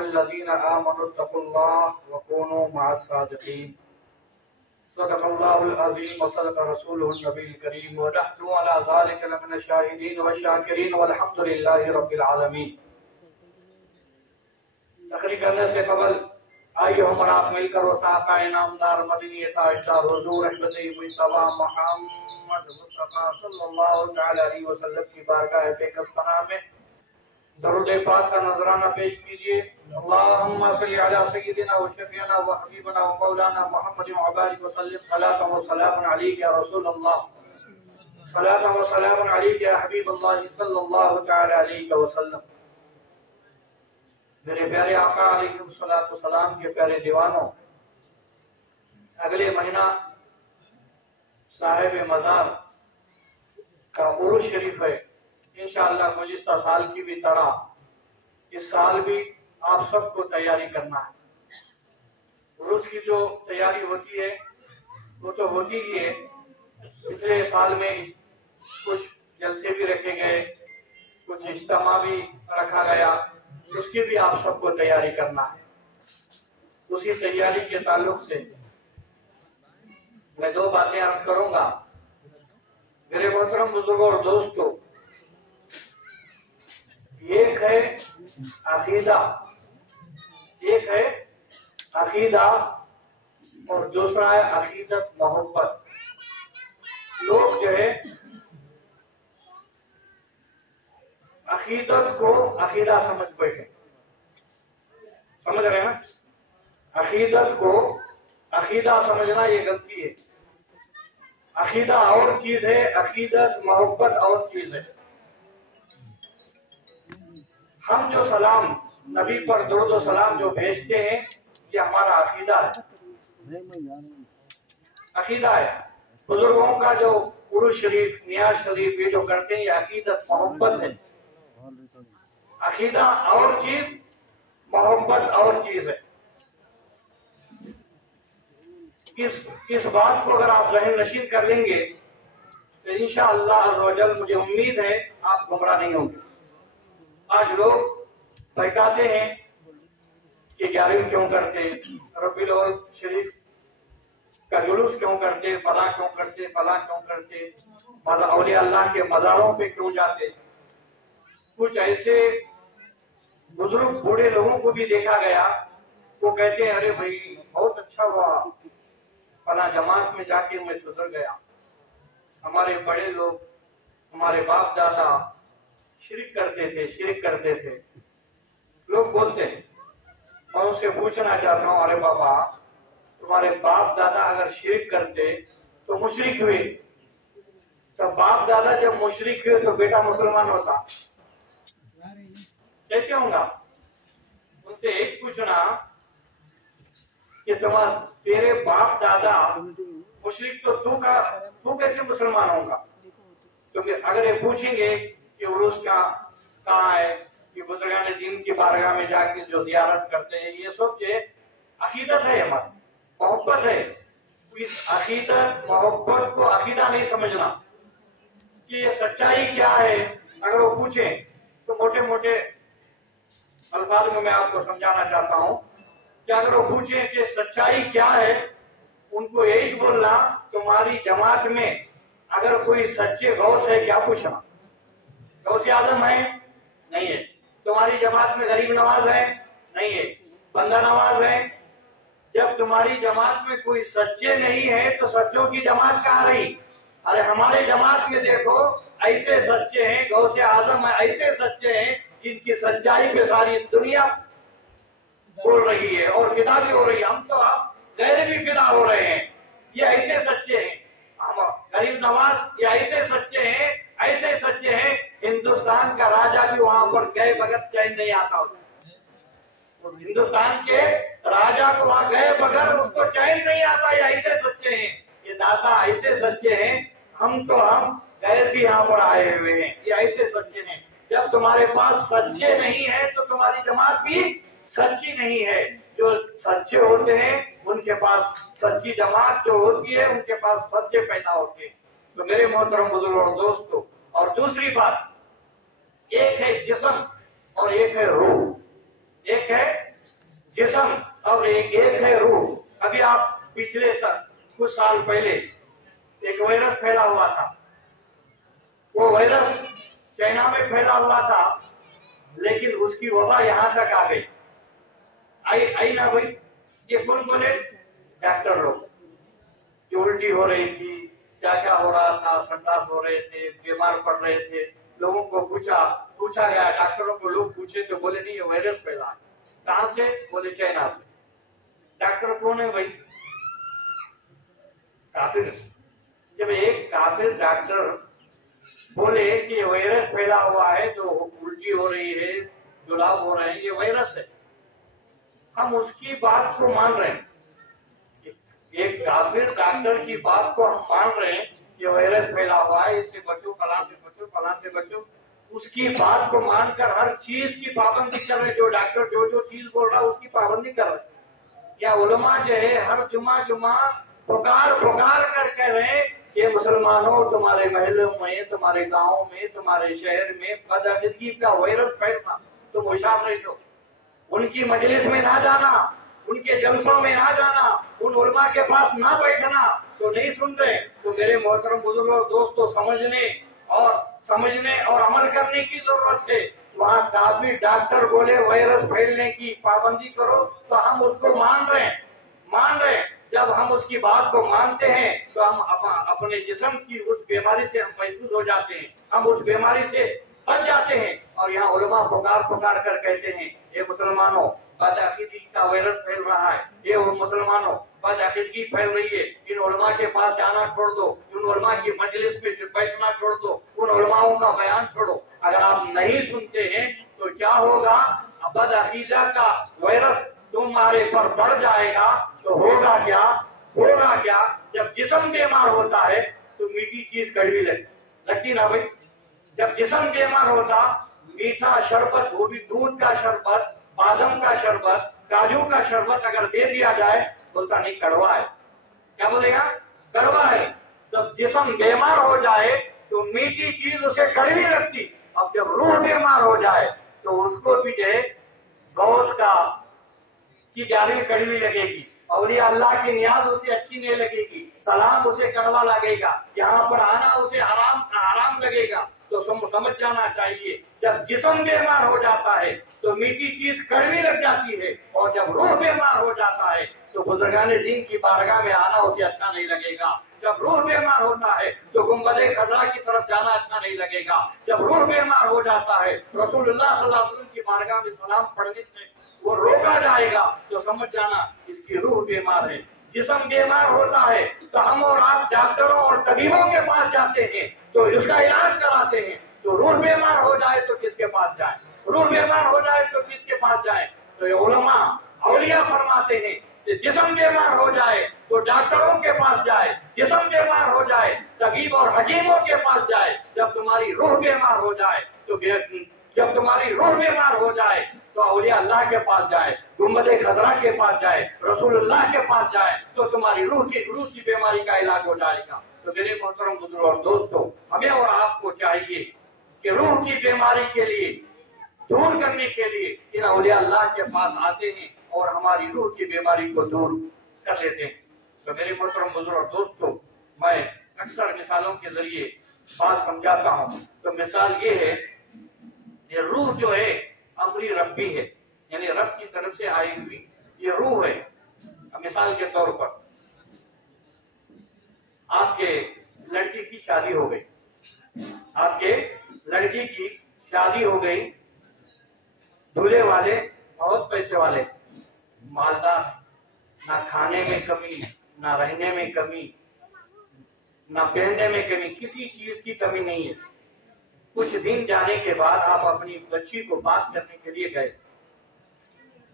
الذین آمنوا اتقوا اللہ وکونوا مع الصادقین صدق اللہ العظیم وصدق رسولہ النبی الکریم ونحن علی ذلک لمن الشاہدین والشاکرین والحمد للہ رب العالمین۔ تقریر کرنے سے قبل آئیے ہم اور آپ مل کر وثاقہ انعامدار مدنی تاجدار حضور رحمت مصطفیٰ محمد مصطفیٰ صلی اللہ تعالی علیہ وسلم کی بارگاہ بیکس پناہ میں درود پاک کا نذرانہ پیش کیجئے۔ اللہم صلی علی سیدنا و شفیعنا و حبیبنا و مولانا محمد وبارک وسلم صلاۃ و سلام علیک یا رسول اللہ، صلاۃ و سلام علیک یا حبیب اللہ صلی اللہ تعالی علیہ وسلم۔ میرے پیارے آقا علیہ الصلوۃ والسلام کے پیارے دیوانوں، اگلے مہینہ صاحب مزار کا عروج شریف ہے۔ انشاءاللہ گزشتہ سال کی بھی طرح اس سال بھی آپ سب کو تیاری کرنا ہے۔ عروج کی جو تیاری ہوتی ہے وہ تو ہوتی ہی ہے، پچھلے سال میں کچھ جلسے بھی رکھے گئے، کچھ اجتماع بھی رکھا گیا، اس کی بھی آپ سب کو تیاری کرنا ہے۔ اسی تیاری کے تعلق سے میں دو باتیں عرض کروں گا۔ میرے محترم بزرگوں اور دوستوں، ایک ہے عقیدہ، ایک ہے عقیدہ اور دوسرا ہے عقیدت محبت۔ لوگ جو ہے عقیدت کو عقیدہ سمجھ بیٹھے، سمجھ رہے ہیں؟ عقیدت کو عقیدہ سمجھنا یہ غلطی ہے۔ عقیدہ اور چیز ہے، عقیدت محبت اور چیز ہے۔ ہم جو سلام نبی پر درود و سلام جو بھیجتے ہیں یہ ہمارا عقیدہ ہے، عقیدہ ہے۔ بزرگوں کا جو عروج شریف نیاز شریف یہ جو کرتے ہیں یہ عقیدت محبت ہے۔ عقیدہ اور چیز، محبت اور چیز ہے۔ اس بات کو اگر آپ ذہن نشین کر لیں گے تو انشاءاللہ عز و جل مجھے امید ہے آپ گمراہ نہیں ہوں گے۔ آج لوگ بہکاتے ہیں کہ 11ویں کیوں کرتے، ربیع الاول شریف کا جلوس کیوں کرتے، فلاں کیوں کرتے، فلاں کیوں کرتے، اولیاء اللہ کے مزاروں پہ کیوں جاتے۔ کچھ ایسے بزرگ بوڑھے لوگوں کو بھی دیکھا گیا، وہ کہتے ہیں ارے بھائی بہت اچھا ہوا فلاں جماعت میں جا کے میں سدھر گیا۔ ہمارے بڑے لوگ، ہمارے باپ دادا شرک کرتے تھے۔ لوگ بولتے ہیں، میں ان سے پوچھنا چاہتا ہوں، ارے بابا تمہارے باپ دادا اگر شرک کرتے تو مشرک ہوئے، تو باپ دادا جب مشرک ہوئے تو بیٹا مسلمان ہوتا، کیسے ہوں گا؟ ان سے ایک پوچھنا کہ تیرے باپ دادا مشرک تو کیسے مسلمان ہوں گا؟ کیونکہ اگر یہ پوچھیں گے کہ عروج کہاں ہے، کہ بزرگان دین کی بارگاہ میں جا کے جو زیارت کرتے ہیں، یہ سب یہ عقیدت ہے، ہماری محبت ہے۔ اس عقیدت محبت کو عقیدہ نہیں سمجھنا کہ یہ سچائی کیا ہے۔ اگر وہ پوچھیں تو موٹے موٹے الفاظ میں آپ کو سمجھانا چاہتا ہوں کہ اگر وہ پوچھیں کہ سچائی کیا ہے، ان کو یہی بولنا تمہاری جماعت میں اگر کوئی سچے غوث ہے کیا پوچھنا؟ غوث اعظم ہے؟ نہیں ہے۔ تمہاری جماعت میں غریب نواز ہے؟ نہیں ہے۔ بندہ نواز ہے؟ جب تمہاری جماعت میں کوئی سچے نہیں ہے تو سچوں کی جماعت کہاں رہی؟ ارے ہمارے جماعت میں دیکھو ایسے سچے ہیں، غوث اعظم ایسے سچے ہیں جن کی سچائی پہ ساری دنیا بول رہی ہے اور فدا بھی ہو رہی ہے۔ ہم تو آپ غیر بھی فدا ہو رہے ہیں، یہ ایسے سچے ہیں۔ غریب نواز یہ ایسے سچے ہیں، ہندوستان کا راجا بھی وہاں پر گئے بغیر چین نہیں آتا ہوتا۔ ہندوستان کے راجا کو وہاں گئے بغیر اس کو چین نہیں آتا، یہ ایسے سچے ہیں، یہ داتا ایسے سچے ہیں۔ ہم غیر بھی یہاں پر آئے ہوئے ہیں، یہ ایسے سچے ہیں۔ جب تمہارے پاس سچے نہیں ہیں تو تمہاری جماعت بھی سچی نہیں ہے۔ جو سچے ہوتے ہیں ان کے پاس سچی جماعت جو ہوتی ہے ان کے پاس سچے پیدا ہوتے ہیں۔ تو میرے محترم بزرگوں اور دوستوں، اور دوسری بات، ایک ہے جسم اور ایک ہے روح، ایک ہے एक है रूह। अभी आप पिछले कुछ साल पहले एक वायरस फैला हुआ था, वो वायरस चाइना में फैला हुआ था, लेकिन उसकी वबा यहां तक आ गई। आई ना भाई? ये कौन बोले? डॉक्टर लोग। जो उल्टी हो रही थी, क्या क्या हो रहा था, संडास हो रहे थे, बीमार पड़ रहे थे, लोगों को पूछा गया, डॉक्टरों को लोग पूछे तो बोले नहीं ये वायरस फैला। कहां से? बोले चाइना से। डॉक्टर कौन है भाई? काफिर। जब एक काफिर डॉक्टर बोले कि ये वायरस फैला हुआ है, जो उल्टी हो रही है, जुलाब हो रहे हैं, ये वायरस है, हम उसकी बात को मान रहे हैं। एक काफिर डॉक्टर की बात को हम मान रहे हैं, ये वायरस फैला हुआ है, इससे बचो, फलां से बचो, फलां से बचो। उसकी बात को मानकर हर चीज की पाबंदी कर रहे। जो डॉक्टर जो चीज बोल रहा है उसकी पाबंदी कर रहे। या उलमा जो है हर जुमा पुकार कर कह रहे हैं, ये मुसलमानों तुम्हारे महलों में, तुम्हारे गाँव में, तुम्हारे शहर में बदअकीदगी का वायरस फैलना, तुम होशियार रह लो। उनकी मजलिस में ना जाना, उनके जलसों में ना जाना, उन उलमा के पास ना बैठना, तो नहीं सुन रहे। तो मेरे मोहतरम बुजुर्गों, दोस्तों, समझने और अमल करने की जरूरत है। वहाँ काफी डॉक्टर बोले वायरस फैलने की पाबंदी करो, तो हम उसको मान रहे हैं। जब हम उसकी बात को मानते हैं तो हम अपने जिस्म की उस बीमारी से हम महफूज हो जाते हैं, हम उस बीमारी से बच जाते हैं। और यहाँ उलमा पुकार कर कहते हैं, ये मुसलमानों बदअकीदगी का वायरस फैल रहा है, ये मुसलमानों बदअकीदगी फैल रही है, इन उलमा के पास जाना छोड़ दो, उन उलमा की मजलिस में बैठना छोड़ दो, उन उलमाओं का बयान छोड़ो। अगर आप नहीं सुनते हैं तो क्या होगा? बदअकीदा का वायरस तुम्हारे पर बढ़ जाएगा। तो होगा क्या? जब जिस्म बीमार होता है तो मीठी चीज कड़वी लगती ना भाई। जब जिस्म बीमार होता, मीठा शरबत, वो भी दूध का शरबत, बादाम का शरबत, काजू का शरबत अगर दे दिया जाए, बोलता नहीं कड़वा है। क्या बोलेगा? कड़वा है। जब जिस्म बीमार हो जाए तो मीठी चीज उसे कड़वी लगती। अब जब रूह बीमार हो जाए तो उसको भी जो है गौस की जारी कड़वी लगेगी, औलिया अल्लाह की नियाज उसे अच्छी नहीं लगेगी, सलाम उसे कड़वा लगेगा, यहाँ पर आना उसे हराम लगेगा। तो समझ जाना चाहिए, जब जिस्म बीमार हो जाता है तो मीठी चीज कड़वी लग जाती है, और जब रूह बीमार हो जाता है तो बुजुर्गाने दीन की बारगाह में आना उसे अच्छा नहीं लगेगा। जब रूह बीमार होता है तो गुंबदे खज़रा की तरफ जाना अच्छा नहीं लगेगा। जब रूह बीमार हो जाता है रसूलुल्लाह सल्लल्लाहु अलैहि वसल्लम की बारगाह में सलाम पढ़ने से वो रोका जाएगा, तो समझ जाना इसकी रूह बीमार है। जिस्म बीमार होता है तो हम और आप डॉक्टरों और तबीबों के पास जाते हैं, तो इसका इलाज कराते हैं। तो रूह बीमार हो जाए तो किसके पास जाए? रूह बीमार हो जाए तो किसके पास जाए? तो ये उलमा औलिया फरमाते हैं कि जिस्म बीमार हो जाए तो डॉक्टरों के पास जाए, जिस्म बीमार हो जाए तबीब और हकीमों के पास जाए। जब तुम्हारी रूह बीमार हो जाए तो औलिया अल्लाह के पास जाए, गुंबदे खज़रा के पास जाए, रसूलुल्लाह के पास जाए, तो तुम्हारी रूह की बीमारी का इलाज हो जाएगा। तो मेरे मोहतरम बुजुर्ग और दोस्तों, हमें और आपको चाहिए कि रूह की बीमारी के लिए दूर करने के लिए इन औलिया अल्लाह के पास आते हैं और हमारी रूह की बीमारी को दूर कर लेते हैं। तो मेरे मोहतरम बुजुर्ग और दोस्तों, मैं अक्सर मिसालों के जरिए बात समझाता हूँ। तो मिसाल ये है, ये रूह जो है अमरी रब्बी है, यानी रब की तरफ से आई हुई ये रूह है। मिसाल के तौर पर आपके लड़की की शादी हो गई, दूल्हे वाले बहुत पैसे वाले, मालदार, ना खाने में कमी, ना रहने में कमी, ना पहनने में कमी, किसी चीज की कमी नहीं है। कुछ दिन जाने के बाद आप अपनी बच्ची को बात करने के लिए गए।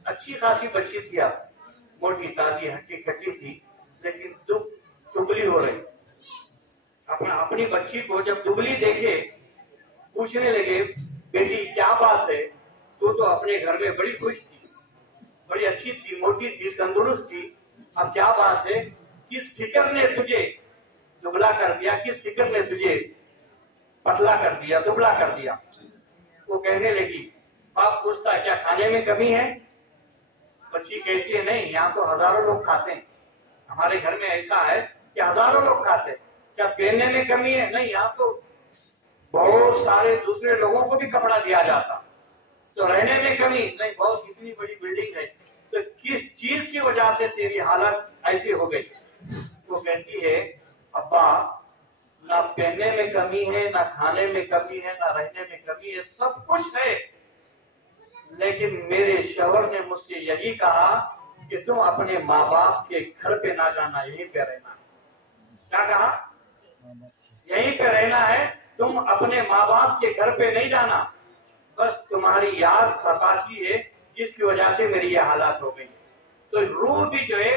अच्छी खासी बच्ची थी, आप मोटी ताजी हट्टी खट्टी थी, लेकिन दुबली हो रही। अपनी बच्ची को जब दुबली देखे, पूछने लगे, बेटी क्या बात है? तो अपने घर में बड़ी खुश थी, बड़ी अच्छी थी, मोटी थी, तंदुरुस्त थी। अब क्या बात है? किस फिक्र ने तुझे दुबला कर दिया? किस फिक्र ने तुझे पतला कर दिया, दुबला कर दिया? वो कहने लगी, बाप पूछता क्या खाने में कमी है? बच्ची कहती है नहीं, यहाँ तो हजारों लोग खाते हैं, हमारे घर में ऐसा है कि हजारों लोग खाते हैं, क्या पहनने में कमी है? नहीं, यहाँ तो बहुत सारे दूसरे लोगों को भी कपड़ा दिया जाता। तो रहने में कमी नहीं, बहुत इतनी बड़ी बिल्डिंग है, तो किस चीज की वजह से तेरी हालत ऐसी हो गई? तो कहती है अब्बा, ना पहनने में कमी है, ना खाने में कमी है, ना रहने में कमी है, सब कुछ है, लेकिन मेरे शौहर ने मुझसे यही कहा कि तुम अपने माँ बाप के घर पे ना जाना, यहीं पे रहना। क्या कहा? यहीं पे रहना है, तुम अपने माँ बाप के घर पे नहीं जाना, बस तुम्हारी याद सताती है जिसकी वजह से मेरी ये हालत हो गई। तो रूह भी जो है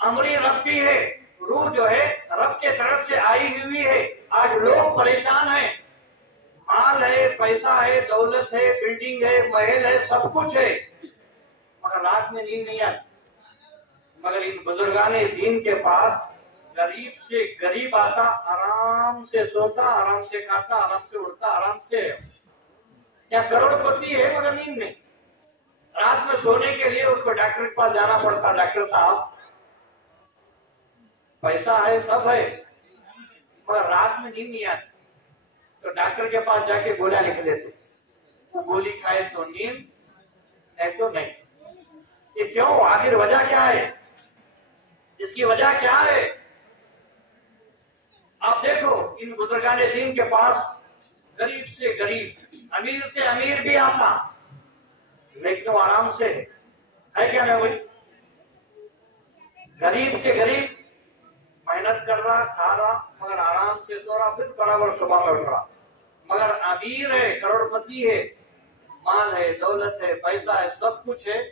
अमरी रब भी है, रूह जो है रब के तरफ से आई हुई है। आज लोग परेशान हैं, माल है, पैसा है, दौलत है, बिल्डिंग है, महल है, सब कुछ है, मगर रात में नींद नहीं आती। मगर इन बुजुर्गाने दीन के पास गरीब से गरीब आता, आराम से सोता, आराम से खाता, आराम से उड़ता, आराम से, या करोड़पति है मगर नींद नहीं। रात में सोने के लिए उसको डॉक्टर के पास जाना पड़ता, डॉक्टर साहब पैसा है, सब है, मगर रात में नींद नहीं आती। तो डॉक्टर के पास जाके गोलियां लिख देते, वो गोली खाए तो नींद, नहीं तो नहीं। ये क्यों? आखिर वजह क्या है? इसकी वजह क्या है? आप देखो, इन बुजुर्गाने दीन के पास गरीब से गरीब, अमीर से अमीर भी आता, लेकिन वो आराम से है क्या नहीं? वही गरीब से गरीब मेहनत कर रहा, खा रहा, मगर आराम से सो रहा, फिर बराबर सुबह में उठ रहा। मगर अमीर है, करोड़पति है, माल है, दौलत है, पैसा है, सब कुछ है,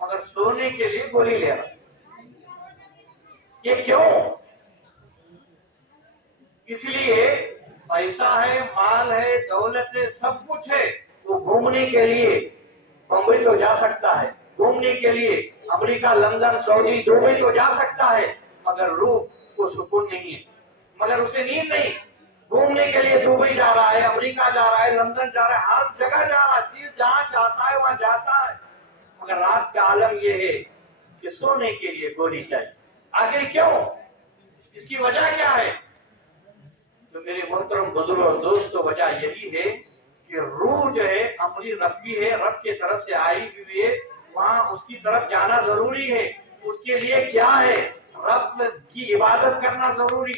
मगर सोने के लिए गोली ले रहा। ये क्यों? इसलिए पैसा है, माल है, दौलत है, सब कुछ है, वो घूमने के लिए बम्बई तो जा सकता है, घूमने के लिए अमेरिका, लंदन, सऊदी, दुबई तो जा सकता है, मगर रूह को सुकून नहीं है, मगर उसे नींद नहीं। घूमने के लिए दुबई जा रहा है, अमेरिका जा रहा है, लंदन जा रहा है, हर जगह जा रहा है, जहाँ चाहता है वहां जाता है, मगर रात का आलम यह है कि सोने के लिए गोली चाहिए। आखिर क्यों? इसकी वजह क्या है? तो मेरे मोहतरम बुजुर्ग और दोस्तों, वजह यही है कि रूह जो है अमरी रब्बी है, रब के तरफ से आई हुई है, वहां उसकी तरफ जाना जरूरी है। उसके लिए क्या है? रब की इबादत करना जरूरी,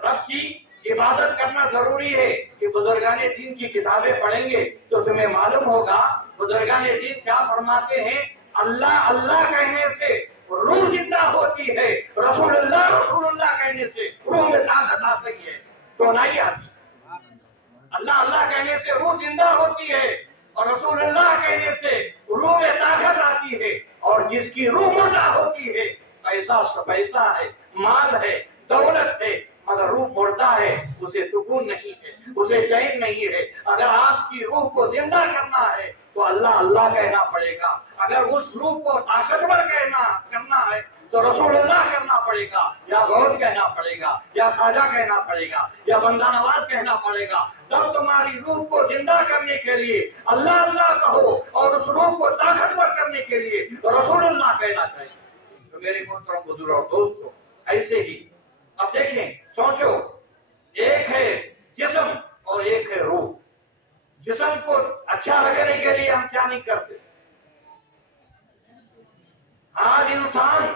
रब की इबादत करना जरूरी है। कि बुजुर्गाने दीन की किताबें पढ़ेंगे तो तुम्हें मालूम होगा बुजुर्गाने दीन क्या फरमाते हैं। अल्लाह अल्लाह कहने से रूह जिंदा होती है, रसूलुल्लाह रसूलुल्लाह कहने से रूह में ताकत आती है, तो नहीं आती। अल्लाह अल्लाह कहने से रूह जिंदा होती है और रसूलुल्लाह कहने से रूह में ताकत आती है। और जिसकी रूह मुर्दा होती है, पैसा है, माल है, दौलत है, मगर रूह मुर्दा है, उसे सुकून नहीं है, उसे चैन नहीं है। अगर आपकी रूह को जिंदा करना है तो अल्लाह अल्लाह कहना पड़ेगा। अगर उस रूह को ताकतवर करना है तो रसूलुल्लाह कहना पड़ेगा, या गौस कहना पड़ेगा, या खाजा कहना पड़ेगा, या बंदा नवाज कहना पड़ेगा। तब तुम्हारी रूह को जिंदा करने के लिए अल्लाह अल्लाह कहो और उस रूह को ताकतवर करने के लिए रसूलुल्लाह कहना चाहिए। तो मेरे मोहतरम बुजुर्ग और दोस्तों, ऐसे ही अब देखें, सोचो, एक है जिस्म और एक है रूह। जिस्म को अच्छा रखने के लिए हम क्या नहीं करते। आज इंसान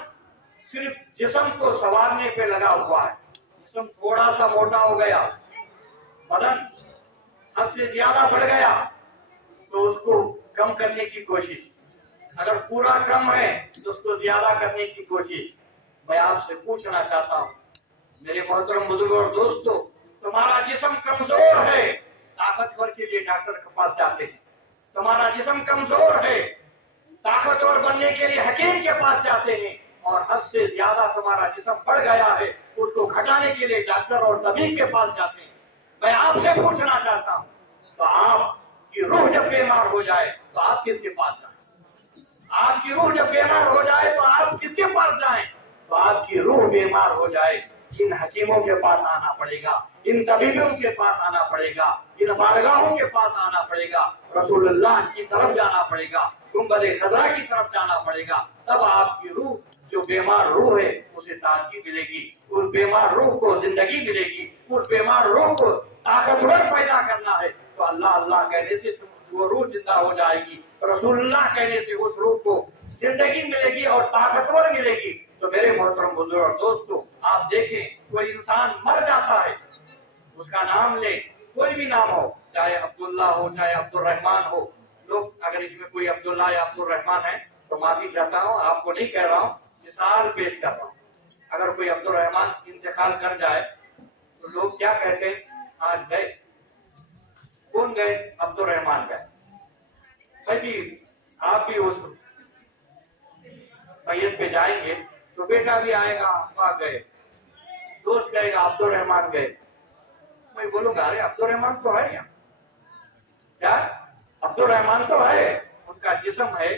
सिर्फ जिस्म को संवारने पे लगा हुआ है। जिस्म थोड़ा सा मोटा हो गया, बदन हद से ज्यादा बढ़ गया, तो उसको कम करने की कोशिश। अगर पूरा कम है तो उसको ज्यादा करने की कोशिश। मैं आपसे पूछना चाहता हूँ मेरे मोहतरम बुजुर्ग और दोस्तों, तुम्हारा जिस्म कमजोर है, ताकतवर के लिए डॉक्टर के पास जाते हैं। तुम्हारा जिस्म कमजोर है, ताकतवर बनने के लिए हकीम के पास जाते हैं। और हद से ज्यादा तुम्हारा जिस्म बढ़ गया है, उसको घटाने के लिए डॉक्टर और तबीब के पास जाते हैं। मैं आपसे पूछना चाहता हूँ, तो आपकी रूह जब बीमार हो जाए तो आप किसके पास जाएं? आपकी रूह जब बीमार हो जाए तो आप किसके पास जाएं? तो आपकी रूह बीमार हो जाए, इन हकीमों के पास आना पड़ेगा, इन तबीबों के पास आना पड़ेगा, इन बारगाहों के पास आना पड़ेगा, रसूलुल्लाह की तरफ जाना पड़ेगा। गुंबद खतरा की तरफ जाना पड़ेगा। तब आपकी रूह, जो बीमार रूह है, उसे ताजगी मिलेगी, उस बीमार रूह को जिंदगी मिलेगी, उस बीमार रूह को ताकतवर पैदा करना है तो अल्लाह अल्लाह कहने से वो रूह जिंदा हो जाएगी, रसूलुल्लाह कहने से उस रूह को जिंदगी मिलेगी और ताकतवर मिलेगी। तो मेरे मोहतरम बुजुर्ग और दोस्तों, आप देखें कोई इंसान मर जाता है, उसका नाम ले, कोई भी नाम हो, चाहे अब्दुल्ला हो चाहे अब्दुल रहमान हो। लोग अगर इसमें कोई अब्दुल्ला या अब्दुल रहमान है तो माफी चाहता हूँ, आपको नहीं कह रहा हूँ, मिसाल पेश कर रहा हूँ। अगर कोई अब्दुल रहमान इंतकाल कर जाए तो लोग क्या कहते हैं, आज गए, कौन गए, अब्दुल रहमान गए। भाई आप भी उस मैयत पे जाएंगे तो बेटा भी आएगा, अब्बा गए, दोस्त कहेगा अब्दुल रहमान गए। मैं बोलूंगा अरे अब्दुल रहमान तो है यहाँ, क्या अब्दुल रहमान तो है, उनका जिस्म है,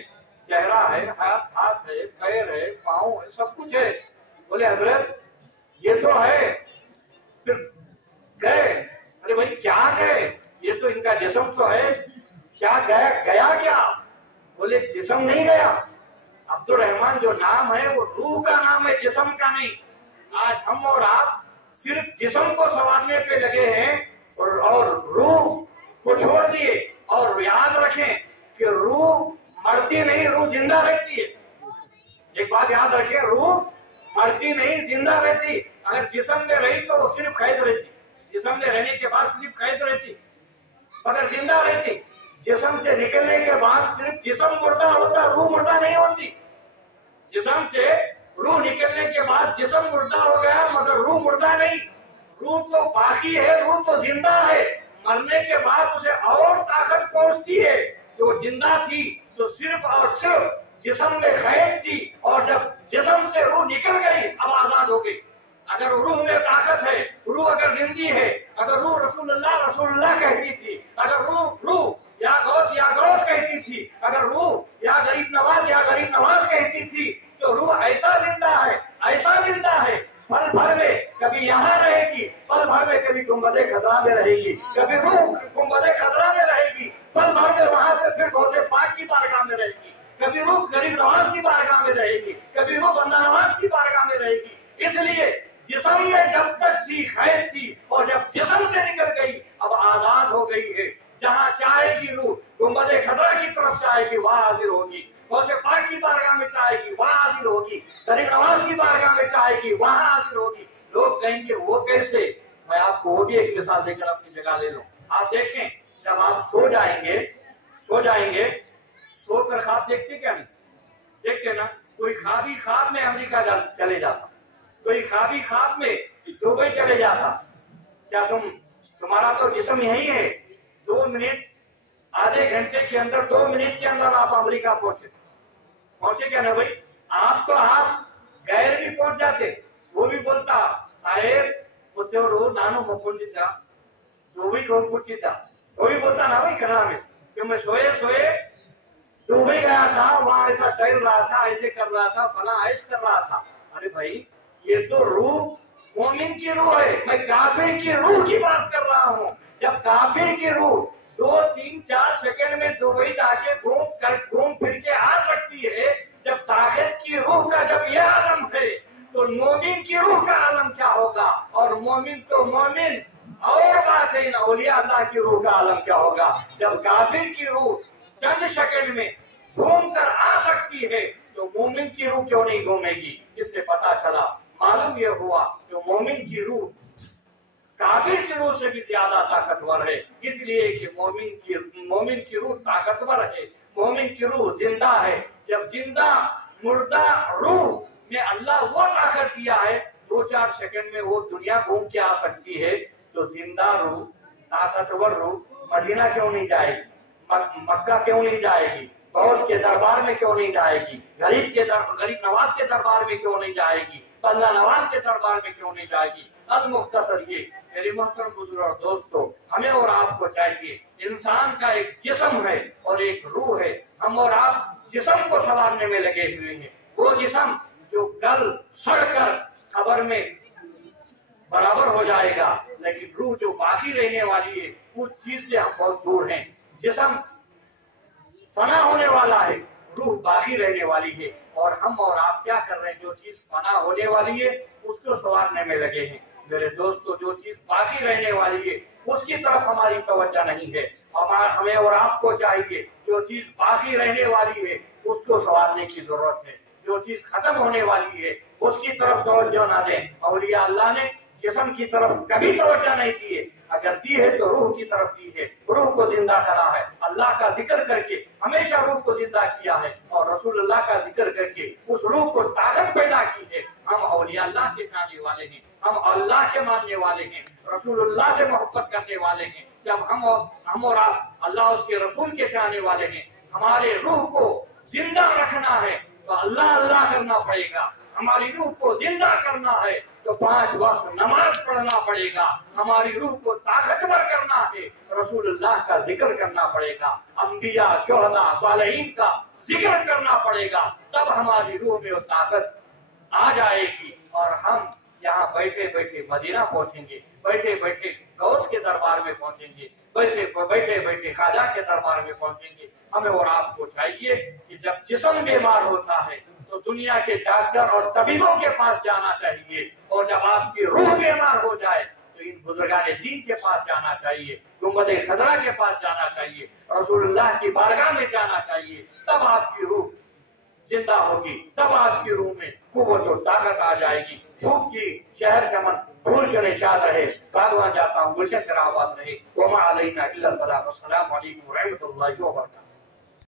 चेहरा है, हाथ है, पैर है, पाँव है, सब कुछ है। बोले हजरत ये तो है, फिर गए। अरे भाई क्या गए, ये तो इनका जिस्म तो है, क्या गया, गया क्या? बोले जिस्म नहीं गया, अब्दुल रहमान जो नाम है वो रूह का नाम है, जिस्म का नहीं। आज हम और आप सिर्फ जिस्म को संवारने पे लगे हैं और रूह को छोड़ दिए। और याद रखें कि रूह मरती नहीं, रूह जिंदा रहती है। एक बात याद रखें, रूह मरती नहीं, जिंदा रहती। अगर जिस्म में रही तो वो सिर्फ कैद रहती, जिस्म में रहने के बाद सिर्फ कैद रहती, मगर जिंदा रहती। जिस्म से निकलने के बाद सिर्फ जिस्म मुर्दा होता, रूह मुर्दा नहीं होती। जिस्म से रूह निकलने के बाद जिस्म मुर्दा हो गया मगर रूह मुर्दा नहीं, रूह तो बाकी है, रूह तो जिंदा है। मरने के बाद उसे और ताकत पहुंचती है। जो जिंदा थी तो सिर्फ और सिर्फ जिस्म में कैद थी, और जब जिस्म से रूह निकल गई अब आजाद हो गई। अगर रूह में ताकत है, रूह अगर जिंदी है, अगर रूह रसूलुल्लाह कहती थी, अगर रूह या गौस कहती थी, अगर रूह या गरीब नवाज कहती थी, तो रूह ऐसा जिंदा है, ऐसा जिंदा है, पल भर में कभी यहाँ रहेगी, पल भर में कभी गुंबद खतरा में रहेगी, कभी रूह गुंबद खतरा में रहेगी, पल भर में वहां से फिर गौसे पाक की बारगाह में रहेगी, कभी रूह गरीब नवाज की बारगाह में रहेगी, कभी रूह बंदा नवाज की बारगाह में रहेगी। इसलिए जिस्म में जब तक थी कैद थी, और जब जिस्म से निकल गई अब आजाद हो गई है। जहाँ चाहेगी रूह गुंबद खतरा की तरफ चाहेगी वहां हाजिर होगी, गौसे पाक की बारगाह में चाहेगी वहां हाजिर होगी, गरीब नवाज की बारगाह में चाहेगी वहां हाजिर होगी। लोग कहेंगे वो कैसे? मैं आपको वो भी एक मिसाल देकर अपनी जगह ले लूं। आप देखें, जब आप सो जाएंगे, सोकर ख्वाब देखते क्या नहीं? देखते ना। कोई ख्वाब में अमेरिका चले जाता, कोई ख्वाब में दुबई चले जाता। क्या तुम्हारा तो जिस्म यही है, 2 मिनट, आधे घंटे के अंदर, 2 मिनट के अंदर आप अमेरिका पहुंचे क्या ना भाई? आप गैर भी पहुंच जाते। वो भी बोलता साहेब मुझे नानो मुकुंदिता दुबई कोंकुचिता, वो भी बोलता ना भाई कनाडा में कि मैं सोए दुबई गया था, वहां ऐसा टहल रहा था, ऐसे कर रहा था, फला ऐश कर रहा था। अरे भाई ये तो रूह मोमिन की रूह है, मैं काफिर की रूह की बात कर रहा हूँ। जब काफिर की रूह 2, 3, 4 सेकंड में दुबई जाके घूम फिर के आ सकती है, जब ताकत की रूह का जब यह आलम है तो मोमिन की रूह का आलम क्या होगा? और मोमिन तो मोमिन और बात है ना, औलिया अल्लाह की रूह का आलम क्या होगा? जब काफिर की रूह चंद सेकंड में घूम कर आ सकती है तो मोमिन की रूह क्यों नहीं घूमेगी? इससे पता चला, मालूम यह हुआ कि मोमिन की रूह काफिर की रूह से भी ज्यादा ताकतवर है। इसलिए कि मोमिन की रूह ताकतवर है, मोमिन की रूह जिंदा है। जब जिंदा मुर्दा रूह में अल्लाह वो ताकत दिया है, 2-4 सेकंड में वो दुनिया घूम के आ सकती है, तो जिंदा रूह, ताकतवर रूह मदीना क्यों नहीं जाएगी? मक्का क्यों नहीं जाएगी? गौस के दरबार में क्यों नहीं जाएगी? गरीब नवाज के दरबार में क्यों नहीं जाएगी? बंदा नवाज के दरबार में क्यों नहीं जाएगी? अल मुख्तसर ये मेरे मोहतरम बुजुर्ग और दोस्तों, हमें और आपको चाहिए, इंसान का एक जिस्म है और एक रूह है। हम और आप जिस्म को संवारने में लगे हुए हैं, वो जिस्म जो कल सड़कर खबर में बराबर हो जाएगा, लेकिन रूह जो बाकी रहने वाली है उस चीज से हम बहुत दूर हैं। जिस्म फना होने वाला है, روح باقی رہنے والی ہے، اور ہم اور آپ کیا کر رہے ہیں؟ جو چیز فنا ہونے والی ہے اس کو سنوارنے میں لگے ہیں۔ میرے دوستو، جو چیز باقی رہنے والی ہے اس کی طرف ہماری توجہ نہیں ہے۔ ہمیں اور آپ کو چاہیے جو چیز باقی رہنے والی ہے اس کو سنوارنے کی ضرورت ہے۔ جو چیز ختم ہونے والی ہے اس کی طرف توجہ نہ دیں۔ اولیاء اللہ نے جسم کی طرف کبھی توجہ نہیں کی ہے، اگر دی ہے تو روح کی طرف دی ہے، روح کو زندہ کرا ہے، اللہ کا ذکر کر کے ہمیشہ روح کو زندہ کیا ہے، اور رسول اللہ کا ذکر کر کے اس روح کو طاقت پیدا کی ہے۔ ہم اولیاء اللہ کے چاہنے والے ہیں، ہم اللہ کے ماننے والے ہیں، رسول اللہ سے محبت کرنے والے ہیں۔ جب ہم اور آپ اللہ اس کے رسول کے چاہنے والے ہیں، ہمارے روح کو زندہ رکھنا ہے تو اللہ اللہ کرنا پڑے گا، ہماری روح کو زندہ کرنا ہے تو 5 وقت نماز پڑھنا پڑے گا، ہماری روح کو طاقتور کرنا ہے رسول اللہ کا ذکر کرنا پڑے گا، انبیاء، شہداء، صالحین کا ذکر کرنا پڑے گا، تب ہماری روح میں وہ طاقت آ جائے گی، اور ہم یہاں بیٹھے بیٹھے مدینہ پہنچیں گے، بیٹھے بیٹھے غوث کے دربار میں پہنچیں گے، بیٹھے بیٹھے خواجہ کے دربار میں پہنچیں گے۔ ہمیں اور آپ کو چاہیے کہ جب جسم بیمار ہوتا ہے تو دنیا کے ڈاکٹر اور طبیبوں کے پاس جانا چاہیے، اور جب آپ کی روح بیمار ہو جائے تو ان بزرگان دین کے پاس جانا چاہیے، گنبد خضرا کے پاس جانا چاہیے، رسول اللہ کی بارگاہ میں جانا چاہیے، تب آپ کی روح زندہ ہوگی، تب آپ کی روح میں قوت اور طاقت آ جائے گی۔ دھوپ کی شہر چمن پھول کے نشاد رہے، باغوان جاتا ہوں گلشن کرا آباد رہے، وما علینا الا البلاغ۔ السلام علیکم ورحمۃ اللہ وبرکاتہ۔